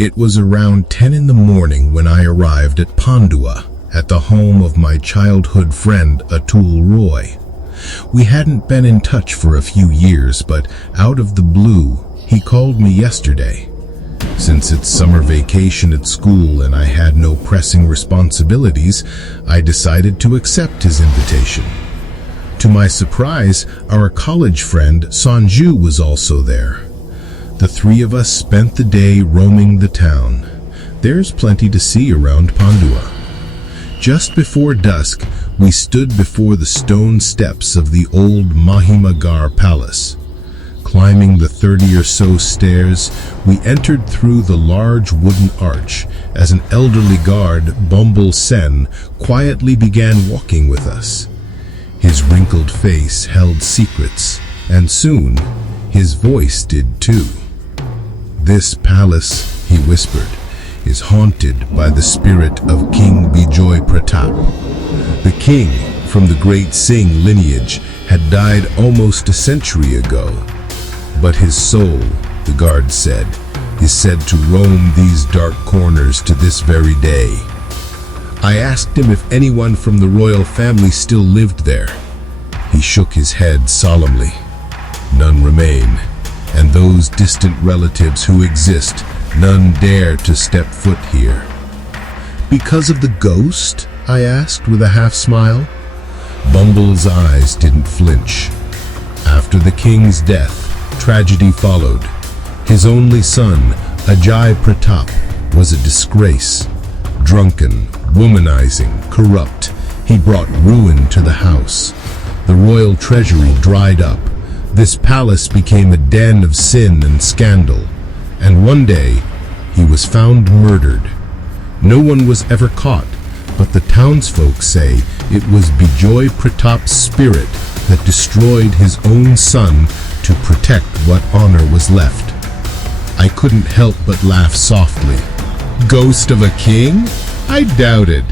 It was around 10 in the morning when I arrived at Pandua, at the home of my childhood friend Atul Roy. We hadn't been in touch for a few years, but out of the blue, he called me yesterday. Since it's summer vacation at school and I had no pressing responsibilities, I decided to accept his invitation. To my surprise, our college friend Sanju was also there. The three of us spent the day roaming the town. There's plenty to see around Pandua. Just before dusk, we stood before the stone steps of the old Mahimagar Palace. Climbing the 30 or so stairs, we entered through the large wooden arch as an elderly guard, Bumble Sen, quietly began walking with us. His wrinkled face held secrets, and soon his voice did too. "This palace," he whispered, "is haunted by the spirit of King Bijoy Pratap. The king, from the great Singh lineage, had died almost a century ago. But his soul, the guard said, is said to roam these dark corners to this very day." I asked him if anyone from the royal family still lived there. He shook his head solemnly. "None remain, and those distant relatives who exist, none dare to step foot here." "Because of the ghost?" I asked with a half-smile. Bumble's eyes didn't flinch. After the king's death, tragedy followed. His only son, Ajay Pratap, was a disgrace. Drunken, womanizing, corrupt, he brought ruin to the house. The royal treasury dried up. This palace became a den of sin and scandal. And one day, he was found murdered. No one was ever caught, but the townsfolk say it was Bijoy Pratap's spirit that destroyed his own son to protect what honor was left. I couldn't help but laugh softly. Ghost of a king? I doubted.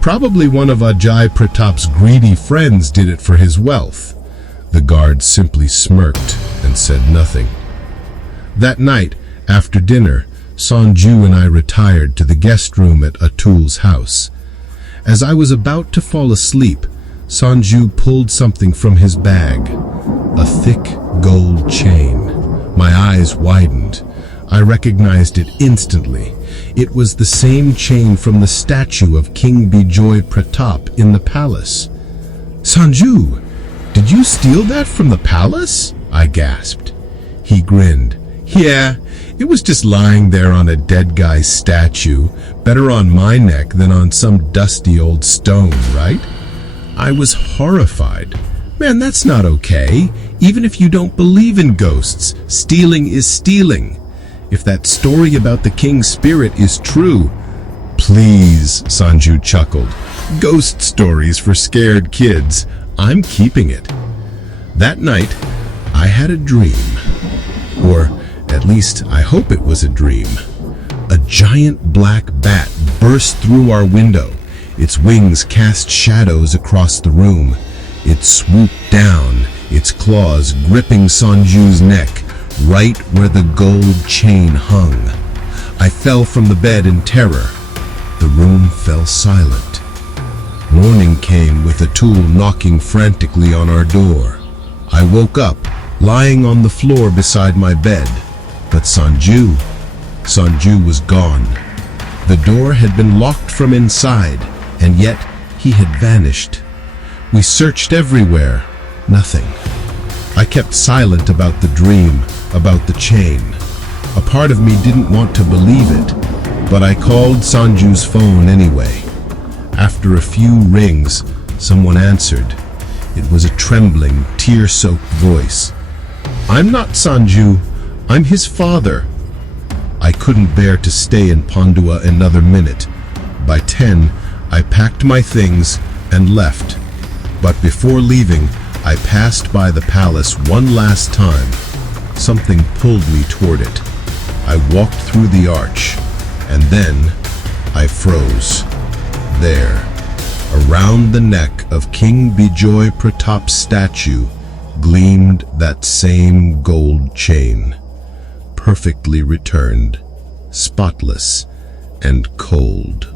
Probably one of Ajay Pratap's greedy friends did it for his wealth. The guard simply smirked and said nothing. That night, after dinner, Sanju and I retired to the guest room at Atul's house. As I was about to fall asleep, Sanju pulled something from his bag. A thick gold chain. My eyes widened. I recognized it instantly. It was the same chain from the statue of King Bijoy Pratap in the palace. "Sanju, did you steal that from the palace?" I gasped. He grinned. "Yeah, it was just lying there on a dead guy's statue. Better on my neck than on some dusty old stone, right?" I was horrified. "Man, that's not okay. Even if you don't believe in ghosts, stealing is stealing. If that story about the king's spirit is true..." "Please," Sanju chuckled. "Ghost stories for scared kids. I'm keeping it." That night, I had a dream. Or at least I hope it was a dream. A giant black bat burst through our window. Its wings cast shadows across the room. It swooped down, its claws gripping Sanju's neck, right where the gold chain hung. I fell from the bed in terror. The room fell silent. Morning came with Atul knocking frantically on our door. I woke up, lying on the floor beside my bed. But Sanju was gone. The door had been locked from inside, and yet he had vanished. We searched everywhere. Nothing. I kept silent about the dream, about the chain. A part of me didn't want to believe it, but I called Sanju's phone anyway. After a few rings, someone answered. It was a trembling, tear-soaked voice. "I'm not Sanju. I'm his father." I couldn't bear to stay in Pandua another minute. By 10, I packed my things and left. But before leaving, I passed by the palace one last time. Something pulled me toward it. I walked through the arch, and then I froze. There, around the neck of King Bijoy Pratap's statue, gleamed that same gold chain, perfectly returned, spotless and cold.